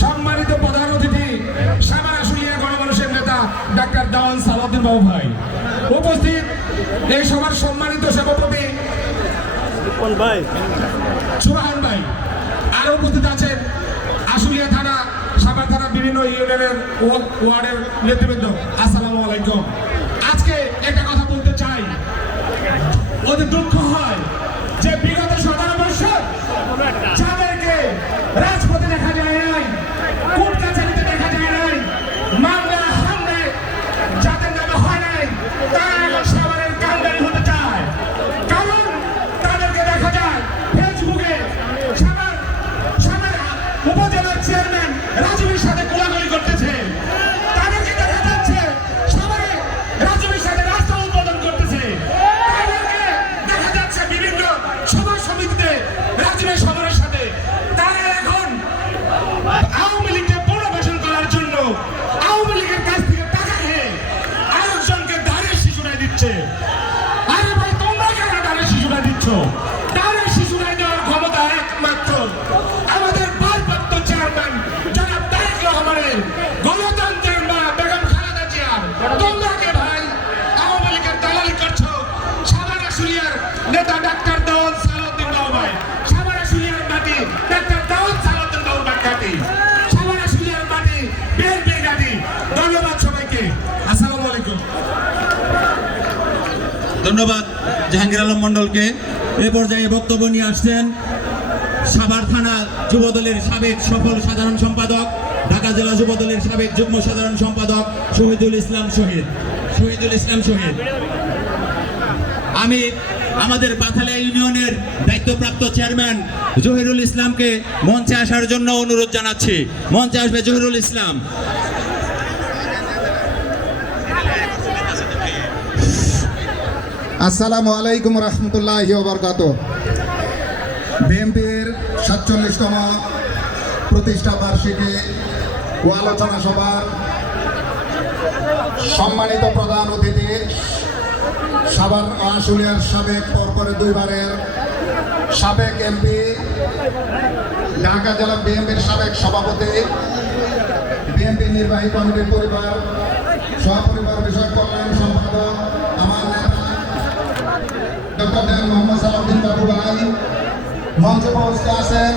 সম্মানিত প্রধান অতিথি সামার আশুলিয়া গণমানুষের নেতা ডাক্তার দাওয়ান সালাউদ্দিন বাবু ভাই। উপস্থিত এই সভার সম্মানিত সভাপতি ভাই? সুবাহান ভাই। আরও উপস্থিত আছেন আশুলিয়া থানা সাভার থানা বিভিন্ন ইউনিয়নের ওয়ার্ডের নেতৃবৃন্দ। আসসালামু আলাইকুম। আজকে একটা কথা বলতে চাই। ওদের দুঃখ হয় শিশুরা দিচ্ছ দাঁড়ের শিশুরাই দেওয়ার ক্ষমতা একমাত্র। আমাদের চেয়ারম্যান জনাব তারেক রহমানের মা বেগম খালেদা জিয়ার। তোমরা ভাই? আওয়ামী লীগের দালালি করছ। সাভার আশুলিয়ার নেতা ডাক্তার মাটি ডাক্তার দাউদ সালাউদ্দিন বাবু মাটি সাভার আশুলিয়ার মাটি গাড়ি ধন্যবাদ সবাইকে। আসসালামু আলাইকুম। ধন্যবাদ জাহাঙ্গীর আলম মন্ডলকে এ পর্যায়ে বক্তব্য নিয়ে আসছেন সাভার থানা যুবদলের সাবেক সফল সাধারণ সম্পাদক, ঢাকা জেলা যুবদলের সাবেক যুগ্ম সাধারণ সম্পাদক শহীদুল ইসলাম শহীদ। শহীদুল ইসলাম শহীদ। আমি আমাদের পাথালিয়া ইউনিয়নের দায়িত্বপ্রাপ্ত চেয়ারম্যান জহিরুল ইসলামকে মঞ্চে আসার জন্য অনুরোধ জানাচ্ছি। মঞ্চে আসবে জহিরুল ইসলাম। আসসালামু আলাইকুম রহমতুল্লাহ বিএনপির সাতচল্লিশতম প্রতিষ্ঠা বার্ষিকী ও আলোচনা সভার সম্মানিত প্রধান অতিথি, সাভার আশুলিয়ার সাবেক পরপরে দুইবারের সাবেক এমপি, ঢাকা জেলা বিএনপির সাবেক সভাপতি, বিএনপি নির্বাহী কমিটির পরিবার, সহপরিবার বিষয়ক কল্যাণ ডক্টর মোহাম্মদ সালাউদ্দিন বাবু ভাই। মঞ্চে উপস্থিত আছেন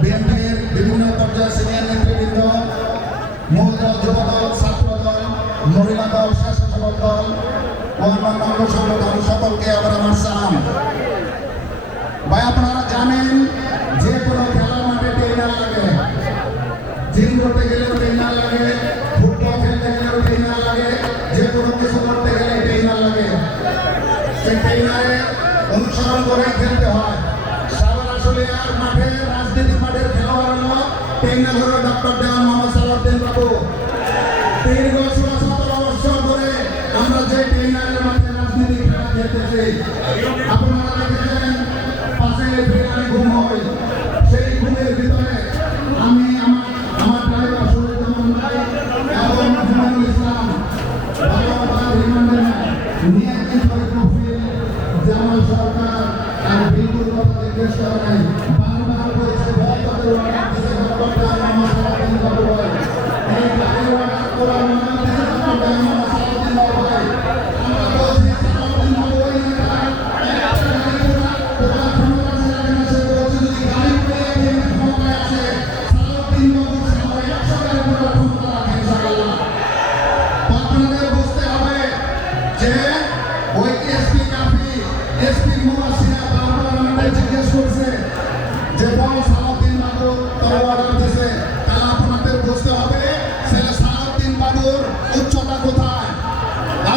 বিএনপির বিভিন্ন পর্যায়ের সিনিয়র নেতৃবৃন্দ, মূল দল, যুবদল, ছাত্রদল, মহিলা দল, স্বেচ্ছাসেবক দল, অন্যান্য অঙ্গ সংগঠন, সকলকে আবার আমার সালাম। ভাই, আপনারা অনুসরণ করে খেলতে হয়। সাবার আসলে আর মাঠে রাজনীতি মাঠের খেলোয়াড় ট্রেনার হলো ডক্টর দেওয়ান মোহাম্মদ সালাউদ্দিন বাবু। আমরা যে ট্রেনারের মাঠে রাজনীতি খেলা খেলতেছি।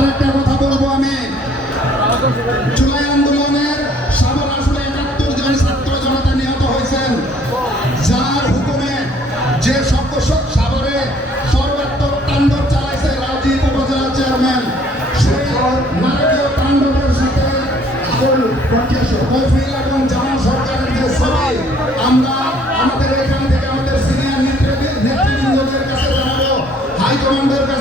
আর একটা কথা বলব আমি। জুলাই আন্দোলনের সাবার আসলে একাত্তর জন ছাত্র জনতা নিহত হয়েছেন। যার হুকুমে যে সর্বস্ব সাগরে সর্বাত্মক তাণ্ডব চালাইছে রাজীব উপজেলা চেয়ারম্যান সেই নারকীয় তাণ্ডবের সাথে সরকারের আমরা আমাদের এখান থেকে আমাদের সিনিয়র নেতৃবৃন্দদের কাছে জানাব হাইকমান্ডের কাছে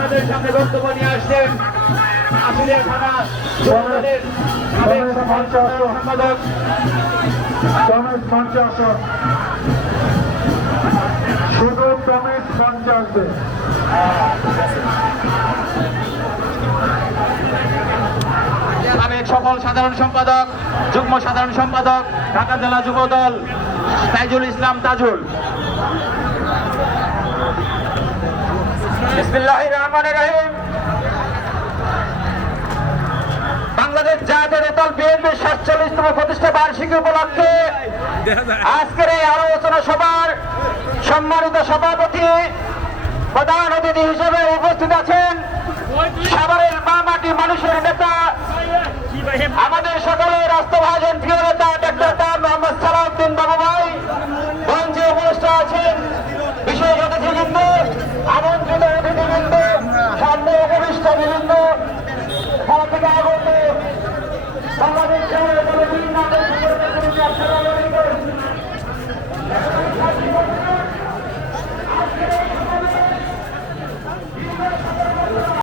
আপনাদের সামনে বক্তব্য নিয়ে আসছেন আশুলিয়া থানা যুবদলের সাবেক সম্পাদক। রমেশ মঞ্চে আসুন। শুধু রমেশ মঞ্চে আসবে। সাবেক সফল সাধারণ সম্পাদক যুগ্ম সাধারণ সম্পাদক ঢাকা জেলা যুব দল তাইজুল ইসলাম তাজুল। বিসমিল্লাহির রহিম। বাংলাদেশ জাতীয় দল বিএনপির সাতচল্লিশতম প্রতিষ্ঠা বার্ষিকী উপলক্ষে আজকের এই আলোচনা সভার সম্মানিত সভাপতি প্রধান অতিথি হিসেবে উপস্থিত আছেন সাভারের মা মাটি মানুষের নেতা